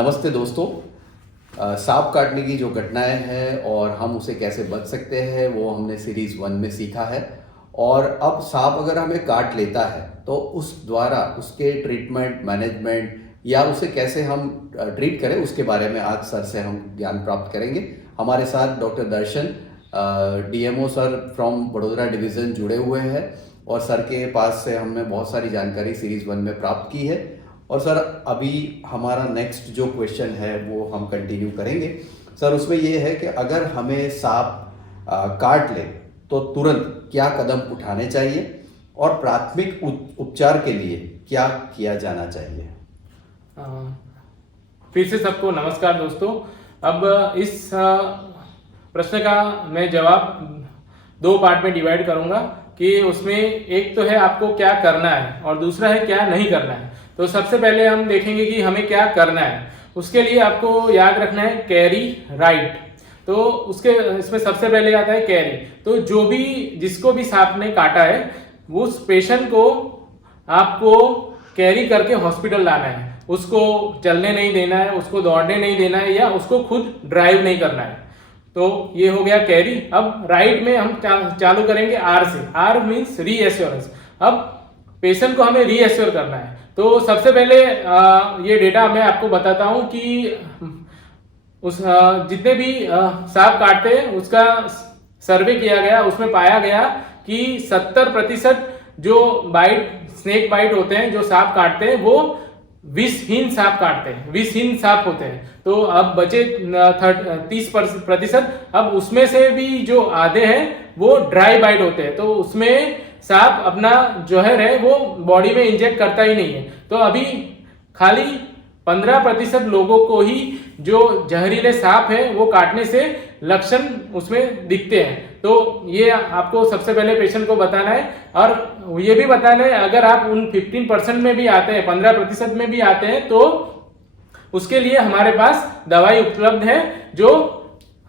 नमस्ते दोस्तों। सांप काटने की जो घटनाएं हैं और हम उसे कैसे बच सकते हैं वो हमने सीरीज़ 1 में सीखा है। और अब सांप अगर हमें काट लेता है तो उस द्वारा उसके ट्रीटमेंट, मैनेजमेंट या उसे कैसे हम ट्रीट करें उसके बारे में आज सर से हम ज्ञान प्राप्त करेंगे। हमारे साथ doctor Darshan DMO sir from Vadodara division जुड़े हुए हैं और सर के पास से हमने बहुत सारी जानकारी सीरीज़ 1 में प्राप्त की है। और सर अभी हमारा नेक्स्ट जो क्वेश्चन है वो हम कंटिन्यू करेंगे। सर उसमें ये है कि अगर हमें सांप काट ले तो तुरंत क्या कदम उठाने चाहिए और प्राथमिक उपचार के लिए क्या किया जाना चाहिए। फिर से सबको नमस्कार दोस्तों। अब इस प्रश्न का मैं जवाब 2 पार्ट में डिवाइड करूंगा कि उसमें एक तो है आपको क्या करना है और दूसरा है क्या नहीं करना है। तो सबसे पहले हम देखेंगे कि हमें क्या करना है। उसके लिए आपको याद रखना है कैरी राइट। तो उसके इसमें सबसे पहले आता है कैरी। तो जो भी जिसको भी सांप ने काटा है उस पेशेंट को आपको कैरी करके हॉस्पिटल लाना है। उसको चलने नहीं देना है, उसको दौड़ने नहीं देना है या उसको खुद ड्राइव नहीं करना है। तो ये हो गया कैरी। अब राइट में हम चालू करेंगे आर से। R means reassurance. अब पेशेंट को हमें रीएश्योर करना है। तो सबसे पहले ये डेटा मैं आपको बताता हूं कि उस जितने भी सांप काटते हैं उसका सर्वे किया गया, उसमें पाया गया कि 70% जो स्नेक बाइट होते हैं, जो सांप काटते हैं वो विषहीन सांप काटते हैं, विषहीन सांप होते हैं। तो अब बचे 30%। अब उसमें से भी जो आधे हैं वो ड्राई बाइट होते हैं। तो उसमें सांप अपना जहर है वो बॉडी में इंजेक्ट करता ही नहीं है। तो अभी खाली 15% लोगों को ही जो जहरीले सांप है वो काटने से लक्षण उसमें दिखते हैं। तो ये आपको सबसे पहले पेशेंट को बताना है। और ये भी बताना है अगर आप उन 15% में भी आते हैं, 15% में भी आते हैं तो उसके लिए हमारे पास दवाई उपलब्ध है जो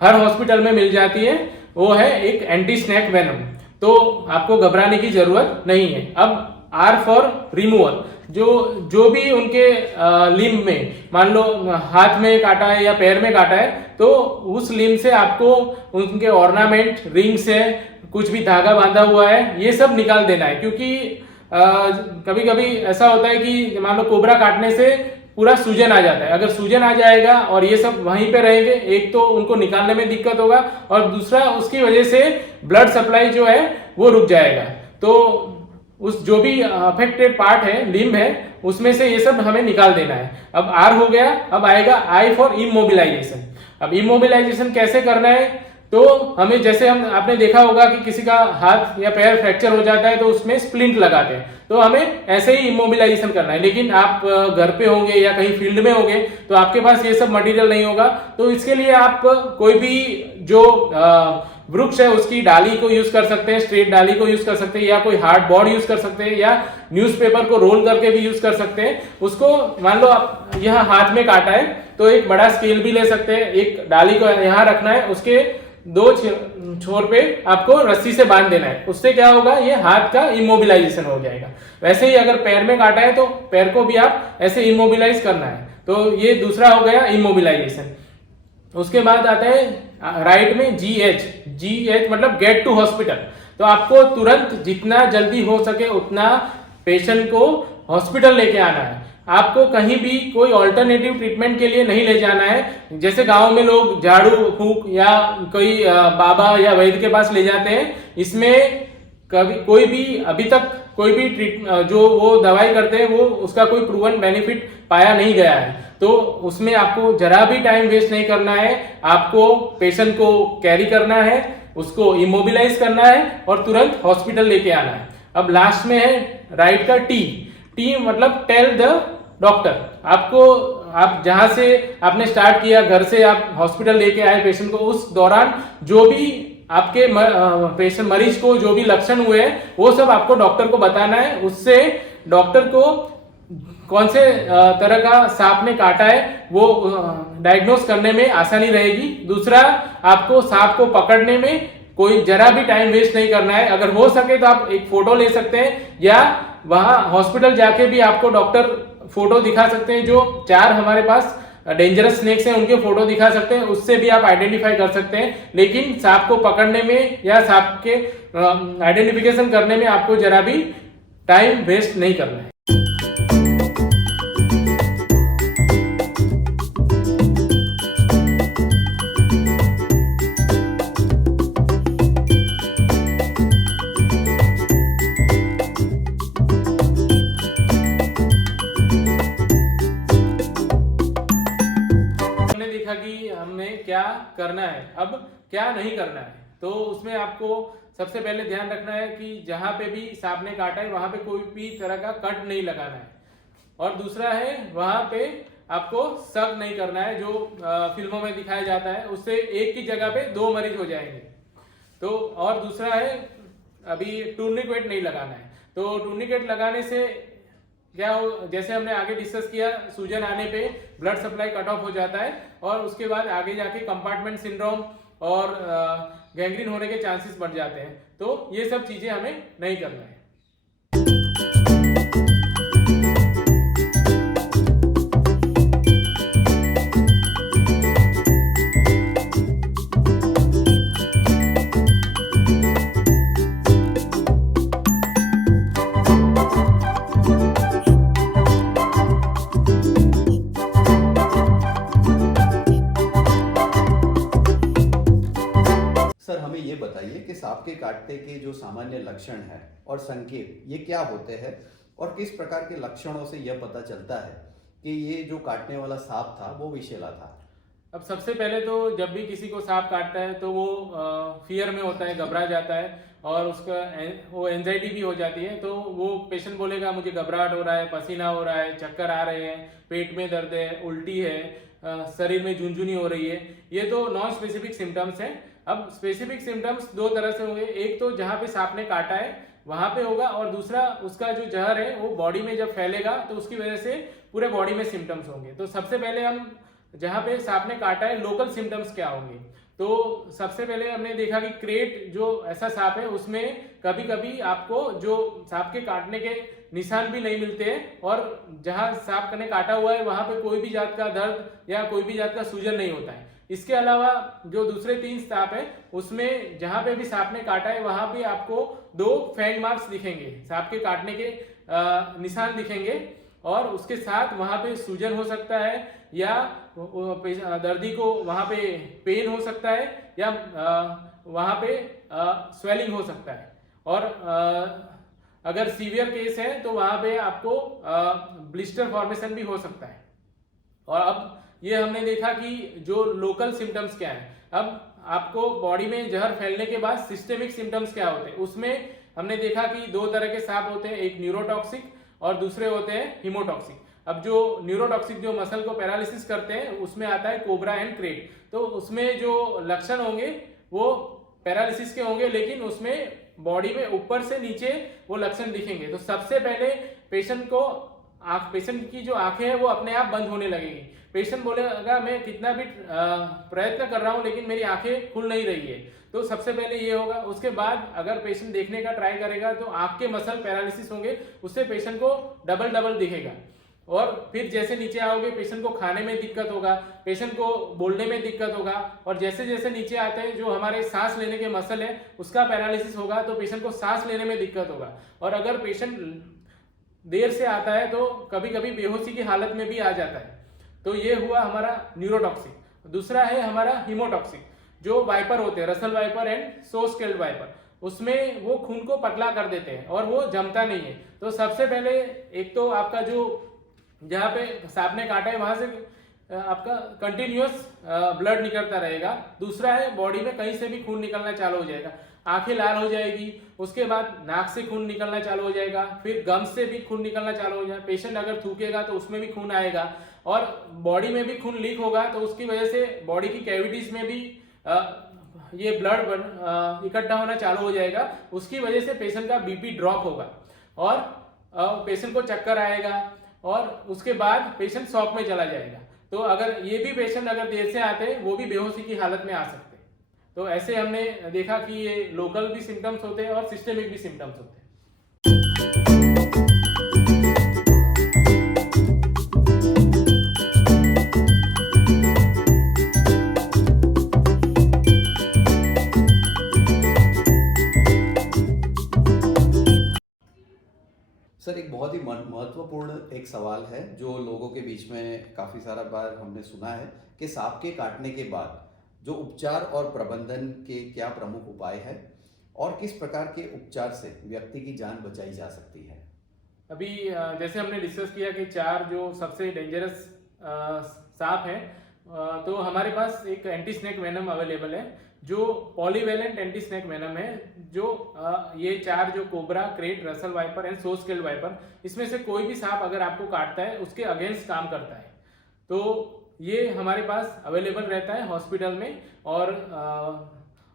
हर हॉस्पिटल में मिल जाती है। वो है एक एंटी स्नेक वेनम। तो आपको घबराने की जरूरत नहीं है। अब आर फॉर रिमूवल। जो भी उनके लिम्ब में, मान लो हाथ में काटा है या पैर में काटा है, तो उस लिम्ब से आपको उनके ऑर्नामेंट, रिंग्स है, कुछ भी धागा बांधा हुआ है, ये सब निकाल देना है। क्योंकि कभी कभी ऐसा होता है कि मान लो कोबरा काटने से पूरा सूजन आ जाता है। अगर सूजन आ जाएगा और ये सब वहीं पे रहेंगे, एक तो उनको निकालने में दिक्कत होगा और दूसरा उसकी वजह से ब्लड सप्लाई जो है वो रुक जाएगा। तो उस जो भी अफेक्टेड पार्ट है, लिम्ब है, उसमें से ये सब हमें निकाल देना है। अब आर हो गया। अब आएगा आई फॉर इमोबिलाइजेशन। अब इमोबिलाइजेशन कैसे करना है? तो हमें जैसे आपने देखा होगा कि किसी का हाथ या पैर फ्रैक्चर हो जाता है तो उसमें स्प्लिंट लगाते हैं। तो हमें ऐसे ही इमोबिलाइजेशन करना है। लेकिन आप घर पे होंगे या कहीं फील्ड में होंगे तो आपके पास ये सब मटेरियल नहीं होगा। तो इसके लिए आप कोई भी जो वृक्ष है उसकी डाली को यूज कर सकते हैं, स्ट्रेट डाली को यूज कर सकते हैं, या कोई हार्ड बोर्ड यूज कर सकते हैं, या न्यूज़पेपर को रोल करके भी यूज कर सकते हैं। उसको मान लो आप यहाँ हाथ में काटा है तो एक बड़ा स्केल भी ले सकते हैं, एक डाली को यहाँ रखना है, उसके 2 छोर पे आपको रस्सी से बांध देना है। उससे क्या होगा, ये हाथ का इमोबिलाइजेशन हो जाएगा। वैसे ही अगर पैर में काटा है तो पैर को भी आप ऐसे इमोबिलाइज करना है। तो ये दूसरा हो गया इमोबिलाइजेशन। उसके बाद आता है राइट में GH मतलब गेट टू हॉस्पिटल। तो आपको तुरंत जितना जल्दी हो सके उतना पेशेंट को हॉस्पिटल लेके आना है। आपको कहीं भी कोई ऑल्टरनेटिव ट्रीटमेंट के लिए नहीं ले जाना है। जैसे गांव में लोग झाड़ू फूंक या कोई बाबा या वैद्य के पास ले जाते हैं, इसमें कभी कोई भी अभी तक कोई भी जो वो दवाई करते हैं वो उसका कोई प्रूवन बेनिफिट पाया नहीं गया है। तो उसमें आपको जरा भी टाइम वेस्ट नहीं करना है। आपको पेशेंट को कैरी करना है, उसको इमोबिलाइज करना है और तुरंत हॉस्पिटल लेके आना है। अब लास्ट में है राइट का टी मतलब टेल द डॉक्टर। आप जहां से आपने स्टार्ट किया, घर से आप हॉस्पिटल लेके आए पेशेंट को, उस दौरान जो भी आपके पेशेंट मरीज को जो भी लक्षण हुए हैं वो सब आपको डॉक्टर को बताना है। उससे डॉक्टर को कौन से तरह का सांप ने काटा है वो डायग्नोस करने में आसानी रहेगी। दूसरा, आपको सांप को पकड़ने में कोई जरा भी टाइम वेस्ट नहीं करना है। अगर हो सके तो आप एक फोटो ले सकते हैं या वहां हॉस्पिटल जाके भी आपको डॉक्टर फोटो दिखा सकते हैं। जो 4 हमारे पास डेंजरस स्नेक्स हैं उनके फोटो दिखा सकते हैं, उससे भी आप आइडेंटिफाई कर सकते हैं। लेकिन सांप को पकड़ने में या सांप के आइडेंटिफिकेशन करने में आपको जरा भी टाइम वेस्ट नहीं करना है। कि हमें क्या करना है, अब क्या नहीं करना है। तो उसमें आपको सबसे पहले ध्यान रखना है कि जहां पे भी सांप ने काटा है वहां पे कोई भी तरह का कट नहीं लगाना है। और दूसरा है वहां पे आपको शक नहीं करना है, जो फिल्मों में दिखाया जाता है उससे एक की जगह पे 2 मरीज हो जाएंगे। तो और दूसरा है अभी टूर्निकेट नहीं लगाना है। तो टूर्निकेट लगाने से क्या हो, जैसे हमने आगे डिस्कस किया, सूजन आने पे ब्लड सप्लाई कट ऑफ हो जाता है और उसके बाद आगे जाके कंपार्टमेंट सिंड्रोम और गैंग्रीन होने के चांसेस बढ़ जाते हैं। तो ये सब चीजें हमें नहीं करना है। सर हमें ये बताइए कि सांप के काटने के जो सामान्य लक्षण हैं और संकेत ये क्या होते हैं और किस प्रकार के लक्षणों से यह पता चलता है कि ये जो काटने वाला सांप था वो विषैला था। अब सबसे पहले तो जब भी किसी को सांप काटता है तो वो फियर में होता है, घबरा जाता है और उसका वो एंजाइटी भी हो जाती है। तो वो पेशेंट बोलेगा मुझे घबराहट हो रहा है, पसीना हो रहा है, चक्कर आ रहे हैं, पेट में दर्द है, उल्टी है, शरीर में झुनझुनी हो रही है। ये तो नॉन स्पेसिफिक सिम्टम्स हैं। अब स्पेसिफिक सिम्टम्स 2 तरह से होंगे, एक तो जहाँ पे सांप ने काटा है वहां पे होगा और दूसरा उसका जो जहर है वो बॉडी में जब फैलेगा तो उसकी वजह से पूरे बॉडी में सिम्टम्स होंगे। तो सबसे पहले हम जहाँ पे सांप ने काटा है लोकल सिम्टम्स क्या होंगे। तो सबसे पहले हमने देखा कि क्रेट जो ऐसा सांप है उसमें कभी कभी आपको जो सांप के काटने के निशान भी नहीं मिलते हैं और जहाँ सांप ने काटा हुआ है वहां पे कोई भी जात का दर्द या कोई भी जात का सूजन नहीं होता है। इसके अलावा जो दूसरे 3 सांप है उसमें जहां पे भी सांप ने काटा है वहां पे आपको 2 फैंग मार्क्स दिखेंगे, सांप के काटने के निशान दिखेंगे और उसके साथ वहां पे सूजन हो सकता है या दर्दी को वहां पे पेन हो सकता है या वहां पे स्वेलिंग हो सकता है। और अगर सीवियर केस है तो वहां पे आपको ब्लिस्टर फॉर्मेशन भी हो सकता है। और अब ये हमने देखा कि जो लोकल सिम्टम्स क्या है। अब आपको बॉडी में जहर फैलने के बाद सिस्टेमिक सिम्टम्स क्या होते हैं, उसमें हमने देखा कि 2 तरह के सांप होते हैं, एक न्यूरोटॉक्सिक और दूसरे होते हैं हिमोटॉक्सिक। अब जो न्यूरोटॉक्सिक जो मसल को पैरालिसिस करते हैं उसमें आता है कोबरा एंड क्रेट। तो उसमें जो लक्षण होंगे वो पैरालिसिस के होंगे लेकिन उसमें बॉडी में ऊपर से नीचे वो लक्षण दिखेंगे। तो सबसे पहले पेशेंट की जो आंखें हैं वो अपने आप बंद होने लगेगी। पेशेंट बोलेगा मैं कितना भी प्रयत्न कर रहा हूं लेकिन मेरी आंखें खुल नहीं रही है। तो सबसे पहले ये होगा। उसके बाद अगर पेशेंट देखने का ट्राई करेगा तो आंख के मसल पैरालिसिस होंगे, उससे पेशेंट को डबल दिखेगा। और फिर जैसे नीचे आओगे पेशेंट को खाने में दिक्कत होगा, पेशेंट को बोलने में दिक्कत होगा और जैसे जैसे नीचे आते हैं जो हमारे सांस लेने के मसल है उसका पैरालिसिस होगा तो पेशेंट को सांस लेने में दिक्कत होगा। और अगर पेशेंट देर से आता है तो कभी कभी बेहोशी की हालत में भी आ जाता है। तो ये हुआ हमारा न्यूरोटॉक्सिक। दूसरा है हमारा हिमोटॉक्सिक, जो वाइपर होते हैं, Russell viper and so scaled viper, उसमें वो खून को पतला कर देते हैं और वो जमता नहीं है। तो सबसे पहले एक तो आपका जो जहाँ पे सांप ने काटा है वहां से आपका कंटिन्यूअस ब्लड निकलता रहेगा। दूसरा है बॉडी में कहीं से भी खून निकलना चालू हो जाएगा, आंखें लाल हो जाएगी, उसके बाद नाक से खून निकलना चालू हो जाएगा, फिर गम्स से भी खून निकलना चालू हो जाएगा। पेशेंट अगर थूकेगा तो उसमें भी खून आएगा और बॉडी में भी खून लीक होगा तो उसकी वजह से बॉडी की कैविटीज में भी ये ब्लड इकट्ठा होना चालू हो जाएगा। उसकी वजह से पेशेंट का बीपी ड्रॉप होगा और पेशेंट को चक्कर आएगा और उसके बाद पेशेंट शॉक में चला जाएगा। तो अगर ये भी पेशेंट अगर देर से आते हैं वो भी बेहोशी की हालत में आ सकते हैं। तो ऐसे हमने देखा कि ये लोकल भी सिम्टम्स होते हैं और सिस्टेमिक भी सिम्टम्स होते हैं। और एक सवाल है जो लोगों के बीच में काफ़ी सारा बार हमने सुना है कि सांप के काटने के बाद जो उपचार और प्रबंधन के क्या प्रमुख उपाय हैं और किस प्रकार के उपचार से व्यक्ति की जान बचाई जा सकती है। अभी जैसे हमने डिस्कस किया कि 4 जो सबसे डेंजरस सांप हैं, तो हमारे पास एक एंटी स्नेक वेनम अवेलेबल है जो पॉलीवेलेंट एंटी स्नेक वेनम है, जो ये 4 जो cobra, crate, Russell viper and so scaled viper, इसमें से कोई भी सांप अगर आपको काटता है उसके अगेंस्ट काम करता है। तो ये हमारे पास अवेलेबल रहता है हॉस्पिटल में, और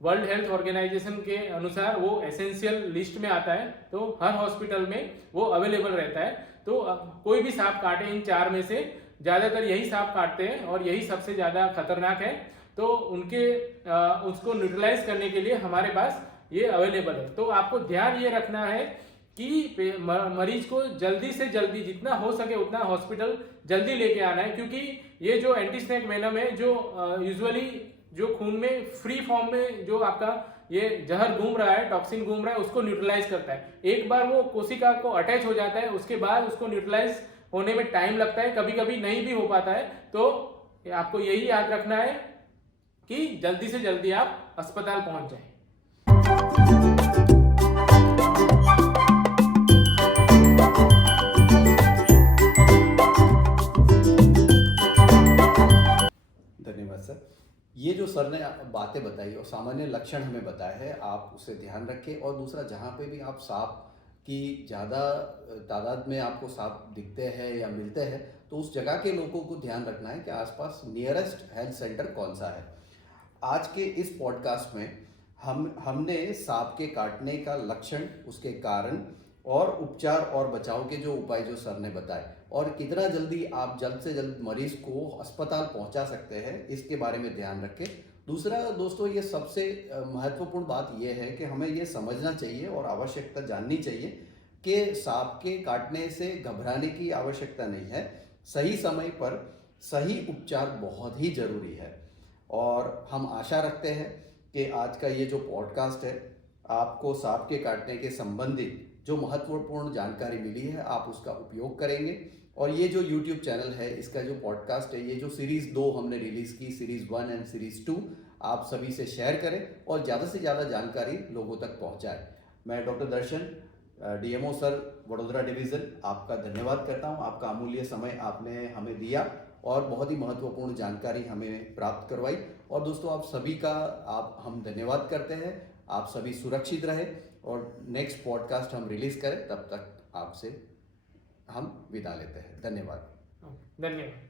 वर्ल्ड हेल्थ ऑर्गेनाइजेशन के अनुसार वो एसेंशियल लिस्ट में आता है, तो हर हॉस्पिटल में वो अवेलेबल रहता है। तो कोई भी सांप काटे इन 4 में से, ज़्यादातर यही सांप काटते हैं और यही सबसे ज़्यादा खतरनाक है, तो उसको न्यूट्रलाइज करने के लिए हमारे पास ये अवेलेबल है। तो आपको ध्यान ये रखना है कि मरीज को जल्दी से जल्दी, जितना हो सके उतना हॉस्पिटल जल्दी लेके आना है, क्योंकि ये जो एंटी स्नेक वेनम है जो यूजुअली जो खून में फ्री फॉर्म में जो आपका ये जहर घूम रहा है, टॉक्सिन घूम रहा है, उसको न्यूट्रलाइज करता है। एक बार वो कोशिका को अटैच हो जाता है, उसके बाद उसको न्यूट्रलाइज होने में टाइम लगता है, कभी कभी नहीं भी हो पाता है। तो आपको यही याद रखना है कि जल्दी से जल्दी आप अस्पताल पहुंच जाएं। धन्यवाद सर। ये जो सर ने बातें बताई और सामान्य लक्षण हमें बताए हैं, आप उसे ध्यान रखें। और दूसरा, जहाँ पे भी आप सांप की ज़्यादा तादाद में आपको सांप दिखते हैं या मिलते हैं, तो उस जगह के लोगों को ध्यान रखना है कि आसपास नियरेस्ट हेल्थ सेंटर कौन सा है। आज के इस पॉडकास्ट में हमने सांप के काटने का लक्षण, उसके कारण और उपचार और बचाव के जो उपाय जो सर ने बताए, और कितना जल्दी आप जल्द से जल्द मरीज को अस्पताल पहुंचा सकते हैं, इसके बारे में ध्यान रखें। दूसरा दोस्तों, ये सबसे महत्वपूर्ण बात यह है कि हमें ये समझना चाहिए और आवश्यकता जाननी चाहिए कि सांप के काटने से घबराने की आवश्यकता नहीं है। सही समय पर सही उपचार बहुत ही जरूरी है। और हम आशा रखते हैं कि आज का ये जो पॉडकास्ट है, आपको सांप के काटने के संबंधित जो महत्वपूर्ण जानकारी मिली है, आप उसका उपयोग करेंगे। और ये जो YouTube चैनल है, इसका जो पॉडकास्ट है, ये जो सीरीज़ 2 हमने रिलीज़ की, सीरीज़ 1 एंड सीरीज़ 2, आप सभी से शेयर करें और ज़्यादा से ज़्यादा जानकारी लोगों तक पहुंचाएं। मैं डॉक्टर दर्शन, DMO सर, वडोदरा डिवीज़न, आपका धन्यवाद करता हूं। आपका अमूल्य समय आपने हमें दिया और बहुत ही महत्वपूर्ण जानकारी हमें प्राप्त करवाई। और दोस्तों, आप सभी का हम धन्यवाद करते हैं। आप सभी सुरक्षित रहे और नेक्स्ट पॉडकास्ट हम रिलीज़ करें, तब तक आपसे हम विदा लेते हैं। धन्यवाद। धन्यवाद।